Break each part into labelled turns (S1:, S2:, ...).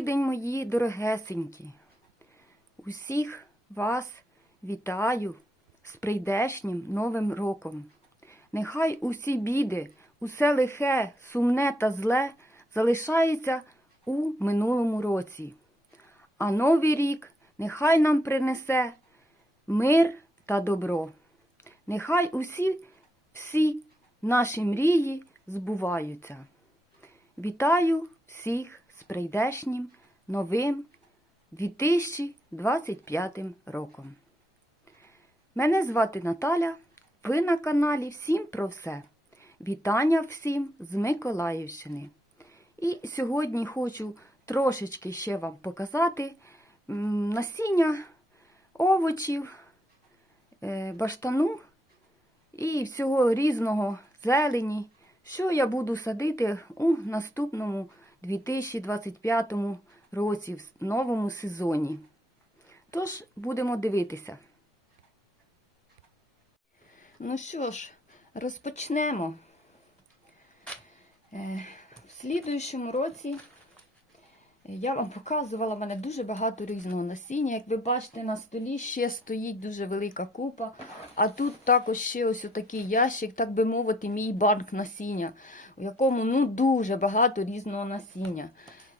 S1: Добрий день, мої дорогесенькі. Усіх вас вітаю з прийдешнім Новим роком. Нехай усі біди, усе лихе, сумне та зле залишається у минулому році. А новий рік нехай нам принесе мир та добро. Нехай усі всі наші мрії збуваються. Вітаю всіх прийдешнім новим 2025 роком. Мене звати Наталя. Ви на каналі Всім про все. Вітання всім з Миколаївщини. І сьогодні хочу трошечки ще вам показати насіння овочів, е, баштану і всього різного зелені, що я буду садити у наступному 2025 році, в новому сезоні. Тож, будемо дивитися. Ну що ж, розпочнемо. Е, В слідуючому році я вам показувала, в мене дуже багато різного насіння. Як ви бачите, на столі ще стоїть дуже велика купа. А тут також ще ось такий ящик, так би мовити, мій банк насіння, у якому ну, дуже багато різного насіння.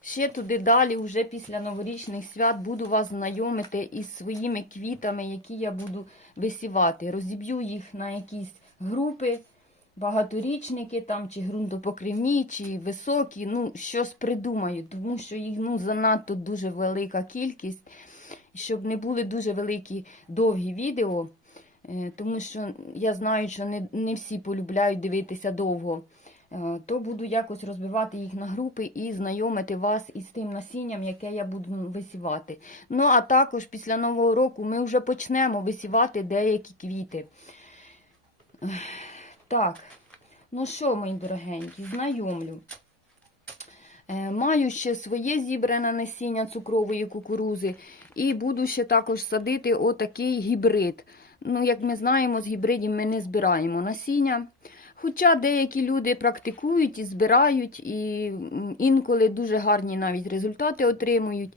S1: Ще туди далі, вже після новорічних свят, буду вас знайомити із своїми квітами, які я буду висівати. Розіб'ю їх на якісь групи, багаторічники там, чи ґрунтопокривні, чи високі. Ну, щось придумаю, тому що їх ну, занадто дуже велика кількість, щоб не були дуже великі довгі відео. Е, Тому що я знаю, що не, не всі полюбляють дивитися довго. Е, То буду якось розбивати їх на групи і знайомити вас із тим насінням, яке я буду висівати. Ну, а також після Нового року ми вже почнемо висівати деякі квіти. Так, ну що, мої дорогенькі, знайомлю. Е, Маю ще своє зібране насіння цукрової кукурузи. І буду ще також садити отакий гібрид. Ну, як ми знаємо, з гібридів ми не збираємо насіння. Хоча деякі люди практикують і збирають, і інколи дуже гарні навіть результати отримують.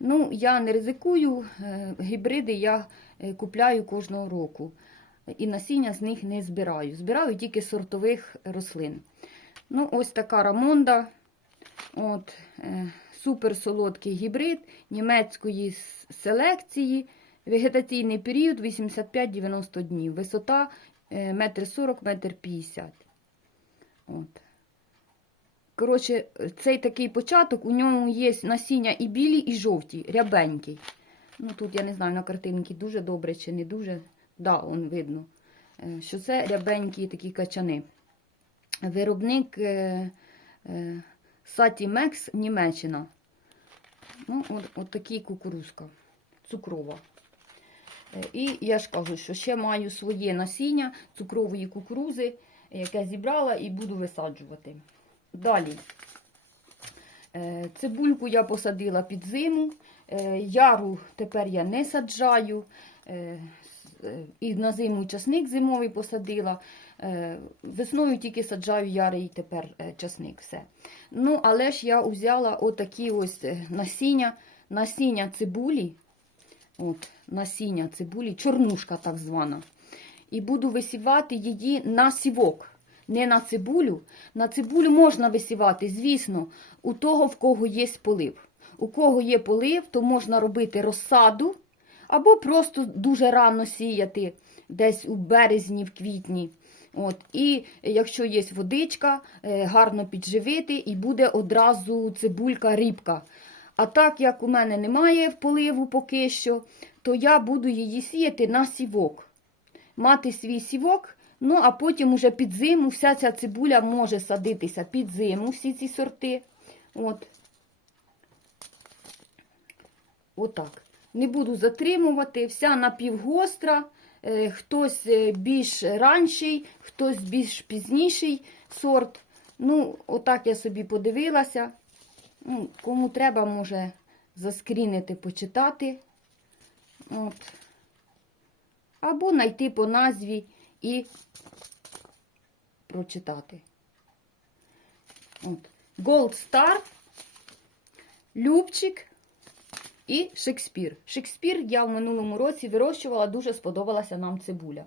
S1: Ну, я не ризикую, е, гібриди я е, купляю кожного року. І насіння з них не збираю. Збираю тільки сортових рослин. Ну, ось така рамонда. От, е, супер солодкий гібрид німецької селекції. Вегетаційний період 85-90 днів. Висота е, метр 40, метр 50. От. Коротше, цей такий початок, у ньому є насіння і білі, і жовті, рябенький. Ну, тут я не знаю, на картинці дуже добре чи не дуже. Да, он видно, е, що це рябенькі такі качани. Виробник е, е, Саті Мекс, Німеччина. Ну, от, от такий кукурузка, цукрова. Е, І я ж кажу, що ще маю своє насіння цукрової кукурузи, яке зібрала і буду висаджувати. Далі. Е, Цибульку я посадила під зиму. Е, Яру тепер я не саджаю. Е, е, І на зиму часник зимовий посадила. Е, Весною тільки саджаю ярий тепер е, часник. все. Ну, але ж я взяла отакі ось е, насіння, насіння цибулі. От, насіння цибулі, чорнушка так звана. І буду висівати її на сівок. Не на цибулю. На цибулю можна висівати, звісно, у того, в кого є полив. У кого є полив, то можна робити розсаду, або просто дуже рано сіяти, десь у березні, в квітні. От. І якщо є водичка, е, гарно підживити, і буде одразу цибулька рібка. А так як у мене немає поливу поки що, то я буду її сіяти на сівок. Мати свій сівок, ну а потім уже під зиму вся ця цибуля може садитися під зиму, всі ці сорти. От. Отак. Не буду затримувати, вся напівгостра, е, хтось е, більш ранший, хтось більш пізніший сорт. Ну, отак я собі подивилася. Ну, кому треба, може заскрінити, почитати. От. Або знайти по назві і прочитати. От. Gold Star Любчик і Шекспір. Шекспір я в минулому році вирощувала, дуже сподобалася нам цибуля.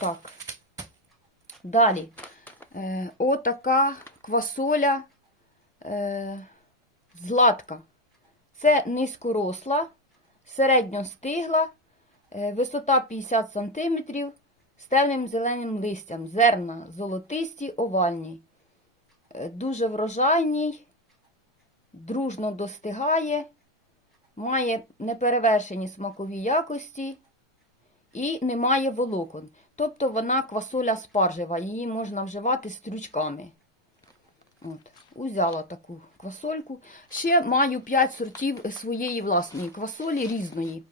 S1: Так. Далі. Е, отака квасоля е, златка. Це низькоросла, середньостигла, е, висота 50 см, з темним зеленим листям. Зерна золотисті, овальні. Е, дуже врожайний, дружно достигає, має неперевершені смакові якості і не має волокон. Тобто вона квасоля спаржева, її можна вживати стрючками. От, Узяла таку квасольку. Ще маю 5 сортів своєї власної квасолі різної.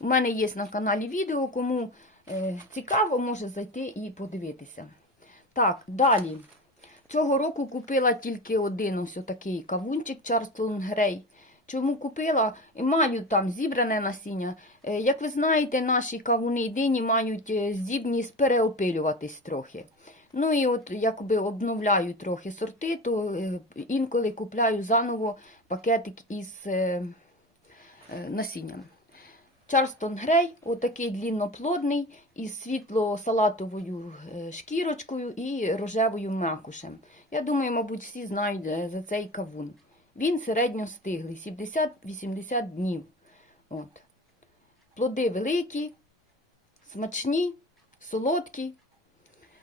S1: У мене є на каналі відео, кому е, цікаво, може зайти і подивитися. Так, далі. Цього року купила тільки один ось такий кавунчик Чарльстон Грей. Чому купила? Маю там зібране насіння. Е, Як ви знаєте, наші кавуни і дині мають е, здібність переопилюватись трохи. Ну і от якби обновляю трохи сорти, то е, інколи купляю заново пакетик із е, е, насінням. Чарльстон Грей, отакий длінноплодний, із світло-салатовою шкірочкою і рожевою м'якушем. Я думаю, мабуть, всі знають за цей кавун. Він середньостиглий, 70-80 днів. От. Плоди великі, смачні, солодкі.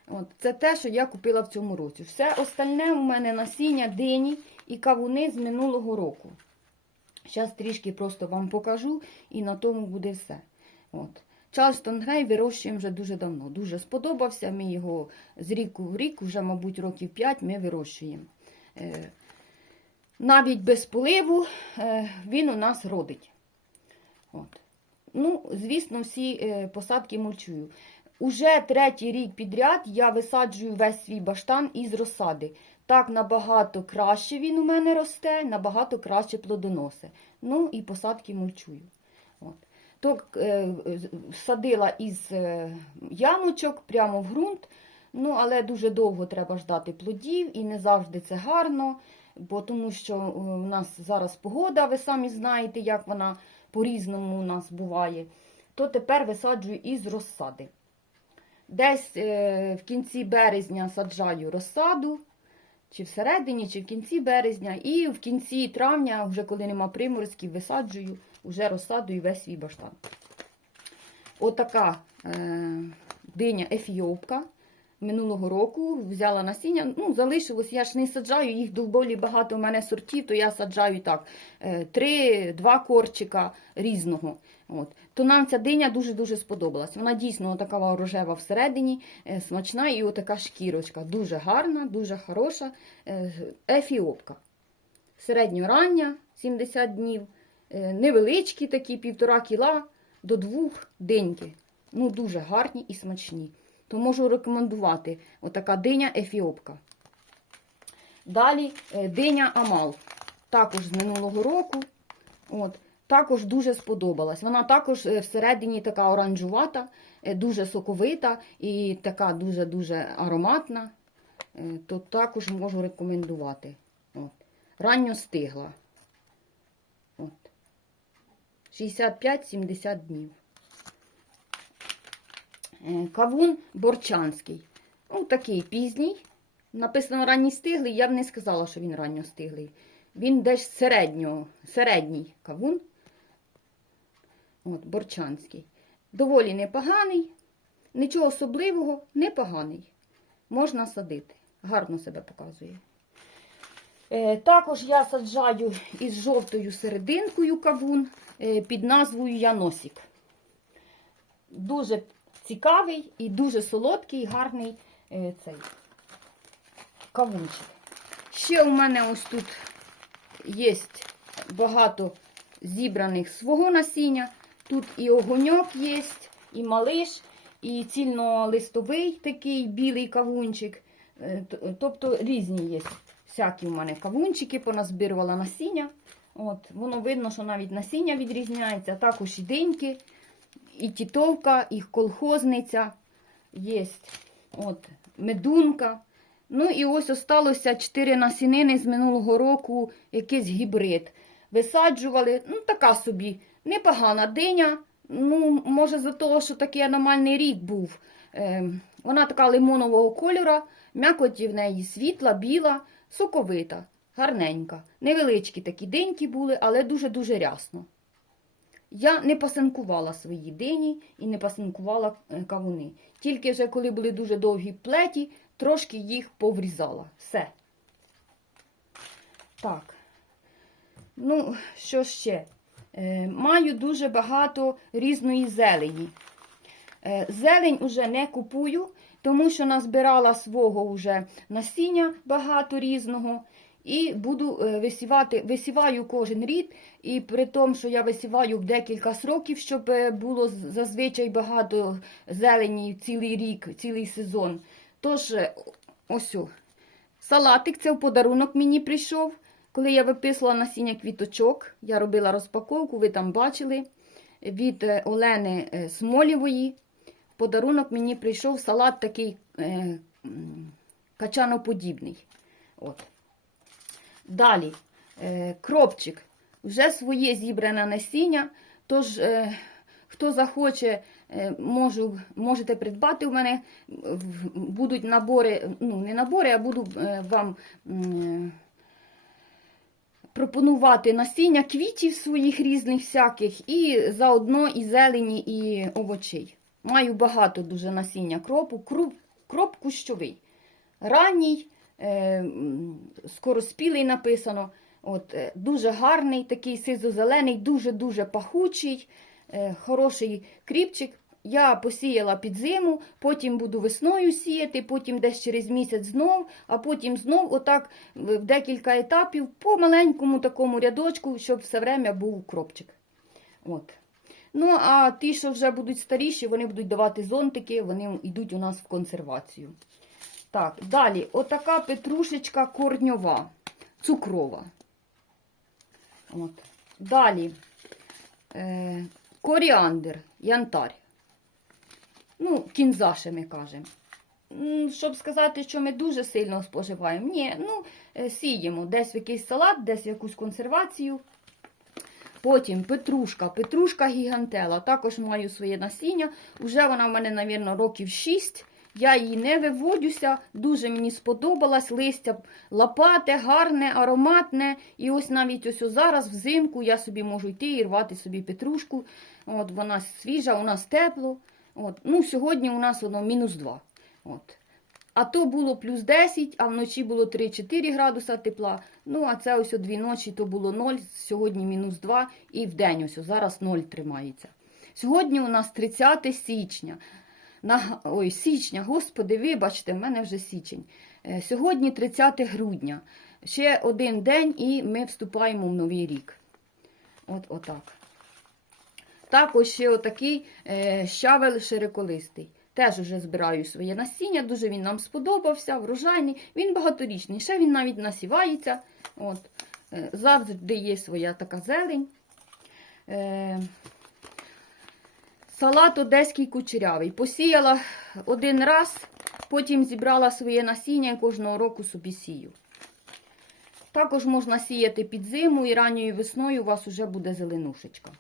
S1: От. Це те, що я купила в цьому році. Все остальне у мене насіння дині і кавуни з минулого року. Зараз трішки просто вам покажу, і на тому буде все. От. Чарльстон Грей вирощуємо вже дуже давно. Дуже сподобався. Ми його з ріку в рік, вже, мабуть, років 5 ми вирощуємо. Е, навіть без поливу е, він у нас родить. От. Ну, звісно, всі е, посадки мульчую. Уже третій рік підряд я висаджую весь свій баштан із розсади. Так набагато краще він у мене росте, набагато краще плодоноси. Ну і посадки мульчую. От. То е, садила із е, ямочок прямо в ґрунт, ну, але дуже довго треба ждати плодів і не завжди це гарно, бо тому що е, у нас зараз погода, ви самі знаєте, як вона по-різному у нас буває. То тепер висаджую із розсади. Десь е, в кінці березня саджаю розсаду, чи всередині, чи в кінці березня, і в кінці травня, вже коли нема приморозків, висаджую вже і весь свій баштан. Отака е, диня ефіопка. Минулого року взяла насіння, ну, залишилось, я ж не саджаю, їх доволі багато у мене сортів, то я саджаю так, е, три-два корчика різного. От. То нам ця диня дуже-дуже сподобалась. Вона дійсно така рожева всередині, е, смачна і отака шкірочка. Дуже гарна, дуже хороша. е, Ефіопка. Середньорання 70 днів. Невеличкі такі, півтора кіла до двох деньки. Ну, дуже гарні і смачні. То можу рекомендувати отака диня ефіопка. Далі е, диня Амал. Також з минулого року. От. Також дуже сподобалась. Вона також е, всередині така оранжувата, е, дуже соковита і така дуже-дуже ароматна. То також можу рекомендувати. От. Ранньо стигла. От. 65-70 днів. Е, Кавун борчанський. Ну, такий пізній. Написано ранній стиглий, я б не сказала, що він ранньо стиглий. Він десь середньо, середній кавун. От, борчанський. Доволі непоганий. Нічого особливого, непоганий. Можна садити. Гарно себе показує. Е, також я саджаю із жовтою серединкою кавун е, під назвою Яносік. Дуже цікавий і дуже солодкий, гарний е, цей кавунчик. Ще у мене ось тут є багато зібраних свого насіння. Тут і огоньок є, і малиш, і цільнолистовий такий білий кавунчик. Е, Тобто різні є всякі у мене кавунчики, поназбирувала насіння. От, воно видно, що навіть насіння відрізняється, також і диньки, і тітовка, і колхозниця є. От, медунка. Ну і ось осталося 4 насінини з минулого року, якийсь гібрид. висаджували. Ну, така собі непогана диня. Ну, може, за того, що такий аномальний рік був. Е, вона така лимонового кольору, м'якоті в неї світла, біла, соковита, гарненька. Невеличкі такі диньки були, але дуже-дуже рясно. Я не пасинкувала свої дині і не пасинкувала е, кавуни. Тільки вже коли були дуже довгі плеті, трошки їх поврізала. Все. Так. Ну, що ще? Е, маю дуже багато різної зелені. Е, зелень уже не купую, тому що назбирала свого вже насіння багато різного. І буду е, висівати, висіваю кожен рік, і при тому, що я висіваю в декілька сроків, щоб е, було зазвичай багато зелені цілий рік, цілий сезон. Тож, е, ось салатик це в подарунок мені прийшов. Коли я виписувала насіння квіточок, я робила розпаковку, ви там бачили, від Олени Смолєвої. Подарунок мені прийшов салат такий е, качаноподібний. От. Далі, е, кропчик. Вже своє зібране насіння. Тож, е, хто захоче, е, можу, можете придбати у мене. Будуть набори, ну, не набори, а буду вам пропонувати насіння квітів своїх різних всяких, і заодно і зелені, і овочей. Маю багато дуже насіння кропу. Круп, кроп кущовий. Ранній, скороспілий написано. От, е, дуже гарний, такий сизо-зелений, дуже-дуже пахучий, е, хороший кріпчик. Я посіяла під зиму, потім буду весною сіяти, потім десь через місяць знов, а потім знов отак в декілька етапів по маленькому такому рядочку, щоб все время був кропчик. От. Ну, а ті, що вже будуть старіші, вони будуть давати зонтики, вони йдуть у нас в консервацію. Так, далі, отака петрушечка корньова, цукрова. От. Далі е, коріандр, янтар. Ну, кінза ще ми кажемо. Щоб сказати, що ми дуже сильно споживаємо. Ні, ну, е, сіємо десь в якийсь салат, десь в якусь консервацію. Потім петрушка, петрушка гігантела. Також маю своє насіння. Уже вона в мене, мабуть, років 6. Я її не виводюся, дуже мені сподобалась. Листя лопате, гарне, ароматне. І ось навіть ось зараз, взимку, я собі можу йти і рвати собі петрушку. От, вона свіжа, у нас тепло. От. Ну, сьогодні у нас воно мінус 2. От. А то було плюс 10, а вночі було 3-4 градуса тепла. Ну, а це ось о дві ночі то було 0, сьогодні мінус 2 і в день ось зараз 0 тримається. Сьогодні у нас 30 січня. На, ой, січня, господи, вибачте, в мене вже січень. Е, Сьогодні 30 грудня. Ще один день і ми вступаємо в новий рік. От отак. Також ще отакий е, щавель широколистий. Теж уже збираю своє насіння, дуже він нам сподобався, врожайний. Він багаторічний, ще він навіть насівається. От. Е, завжди є своя така зелень. Салат одеський кучерявий. Посіяла один раз, потім зібрала своє насіння і кожного року собі сію. Також можна сіяти під зиму і ранньою весною у вас вже буде зеленушечка.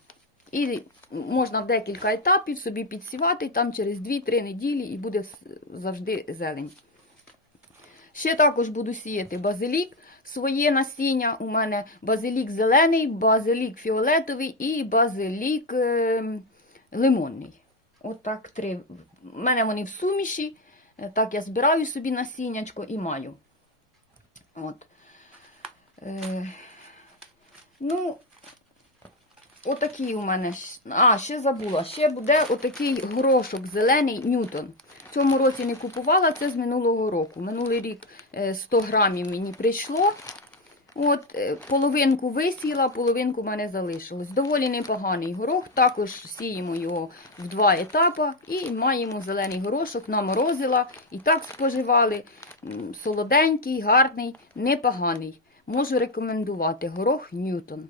S1: І можна в декілька етапів собі підсівати, там через 2-3 неділі і буде завжди зелень. Ще також буду сіяти базилік, своє насіння. У мене базилік зелений, базилік фіолетовий і базилік е, лимонний. От так три. У мене вони в суміші. Е, Так я збираю собі насіннячко і маю. От. Е, ну, Отакий у мене. А, ще забула. Ще буде отакий горошок зелений Ньютон. В цьому році не купувала, це з минулого року. Минулий рік е, 100 грамів мені прийшло. От, е, половинку висіла, половинку в мене залишилось. Доволі непоганий горох. Також сіємо його в два етапи і маємо зелений горошок, наморозила. І так споживали. Солоденький, гарний, непоганий. Можу рекомендувати горох Ньютон.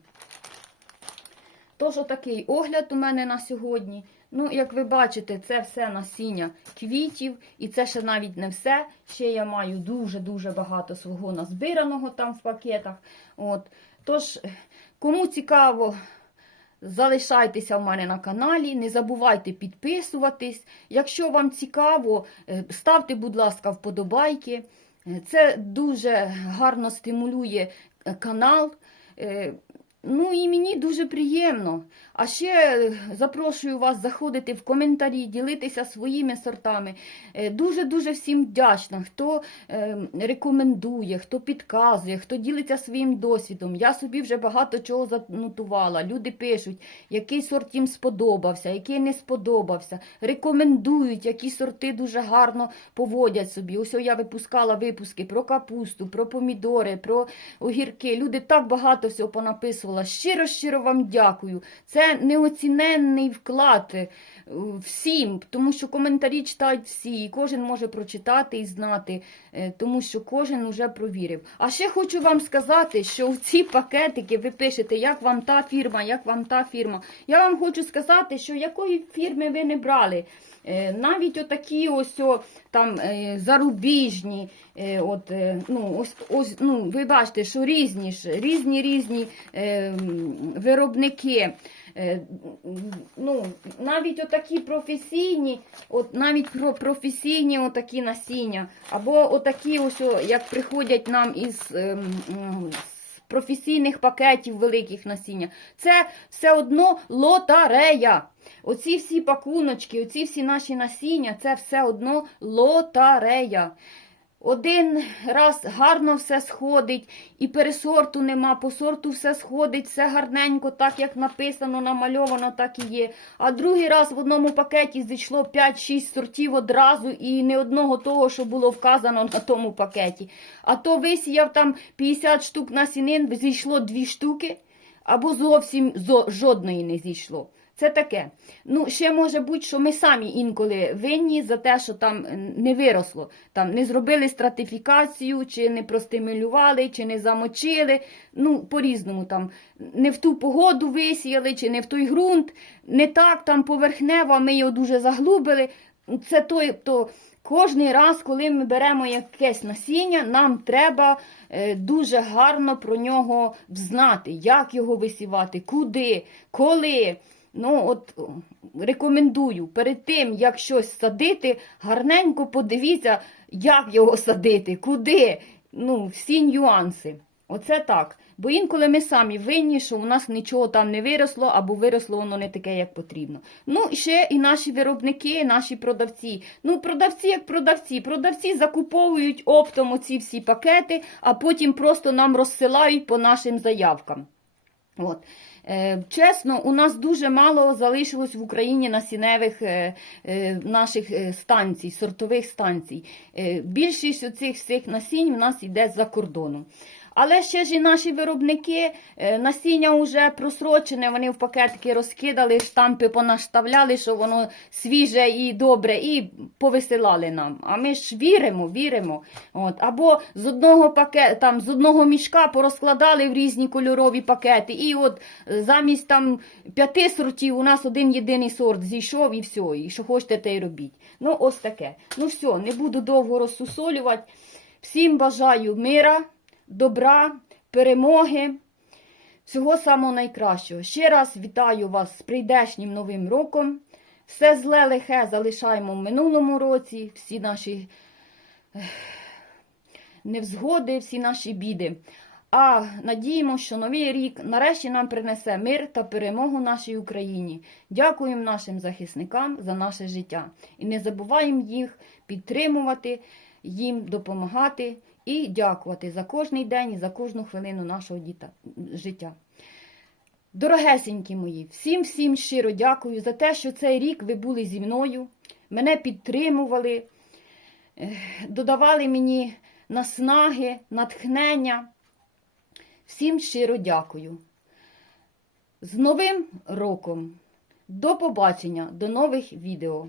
S1: Тож отакий огляд у мене на сьогодні. Ну, як ви бачите, це все насіння квітів, і це ще навіть не все. Ще я маю дуже-дуже багато свого назбираного там в пакетах. От. Тож, Кому цікаво, залишайтеся в мене на каналі, не забувайте підписуватись. Якщо вам цікаво, е, ставте, будь ласка, вподобайки. Е, Це дуже гарно стимулює е, канал. Ну і мені дуже приємно. А ще е, запрошую вас заходити в коментарі, ділитися своїми сортами. Е, Дуже-дуже всім вдячна, хто е, рекомендує, хто підказує, хто ділиться своїм досвідом. Я собі вже багато чого занотувала. Люди пишуть, який сорт їм сподобався, який не сподобався. Рекомендують, які сорти дуже гарно поводять собі. Ось я випускала випуски про капусту, про помідори, про огірки. Люди так багато всього понаписували. Щиро, щиро вам дякую. Це неоціненний вклад е, всім, тому що коментарі читають всі, і кожен може прочитати і знати, е, тому що кожен уже провірив. А ще хочу вам сказати, що в ці пакетики ви пишете, як вам та фірма, як вам та фірма. Я вам хочу сказати, що якої фірми ви не брали. Е, Навіть отакі ось о, там зарубіжні, от, ну, ось, ось, ну, ви бачите, що різні ж, різні різні виробники. Е, ну, навіть отакі професійні, от навіть про професійні отакі насіння, або отакі, ось, як приходять нам із. ем, з професійних пакетів великих насіння. Це все одно лотарея. Оці всі пакуночки, оці всі наші насіння, це все одно лотарея. Один раз гарно все сходить, і пересорту нема, по сорту все сходить, все гарненько, так як написано, намальовано, так і є. А другий раз в одному пакеті зійшло 5-6 сортів одразу і не одного того, що було вказано на тому пакеті. А то висіяв там 50 штук насінин, зійшло 2 штуки, або зовсім жодної не зійшло. Це таке. Ну, ще може бути, що ми самі інколи винні за те, що там не виросло. Там не зробили стратифікацію, чи не простимулювали, чи не замочили. Ну, по-різному там не в ту погоду висіяли, чи не в той ґрунт. Не так там поверхнево, ми його дуже заглубили. Це той, то кожний раз, коли ми беремо якесь насіння, нам треба е, дуже гарно про нього взнати, як його висівати, куди, коли. Ну, от рекомендую перед тим, як щось садити, гарненько подивіться, як його садити, куди. Ну, всі нюанси. Оце так. Бо інколи ми самі винні, що у нас нічого там не виросло, або виросло воно не таке, як потрібно. Ну, ще і наші виробники, наші продавці. Ну, продавці як продавці. Продавці закуповують оптом оці всі пакети, а потім просто нам розсилають по нашим заявкам. От. Е, чесно, у нас дуже мало залишилось в Україні насінневих е, е, наших станцій, сортових станцій. Більшість оцих всіх насінь в нас йде з-за кордону. Але ще ж і наші виробники е, насіння вже просрочене, вони в пакетики розкидали, штампи понаставляли, що воно свіже і добре, і повисилали нам. А ми ж віримо, віримо. От. Або з одного пакет, там, з одного мішка порозкладали в різні кольорові пакети. І от е, замість там п'яти сортів у нас один єдиний сорт зійшов і все. І що хочете, те й робіть. Ну, ось таке. Ну все, не буду довго розсусолювати. Всім бажаю мира добра, перемоги, всього самого найкращого. Ще раз вітаю вас з прийдешнім новим роком. Все зле лихе залишаємо в минулому році, всі наші невзгоди, всі наші біди. А надіємо, що новий рік нарешті нам принесе мир та перемогу нашій Україні. Дякуємо нашим захисникам за наше життя. І не забуваємо їх підтримувати, їм допомагати і дякувати за кожний день і за кожну хвилину нашого діта, життя. Дорогесенькі мої, всім всім щиро дякую за те, що цей рік ви були зі мною, мене підтримували, додавали мені наснаги, натхнення. Всім щиро дякую. З Новим роком! До побачення, до нових відео!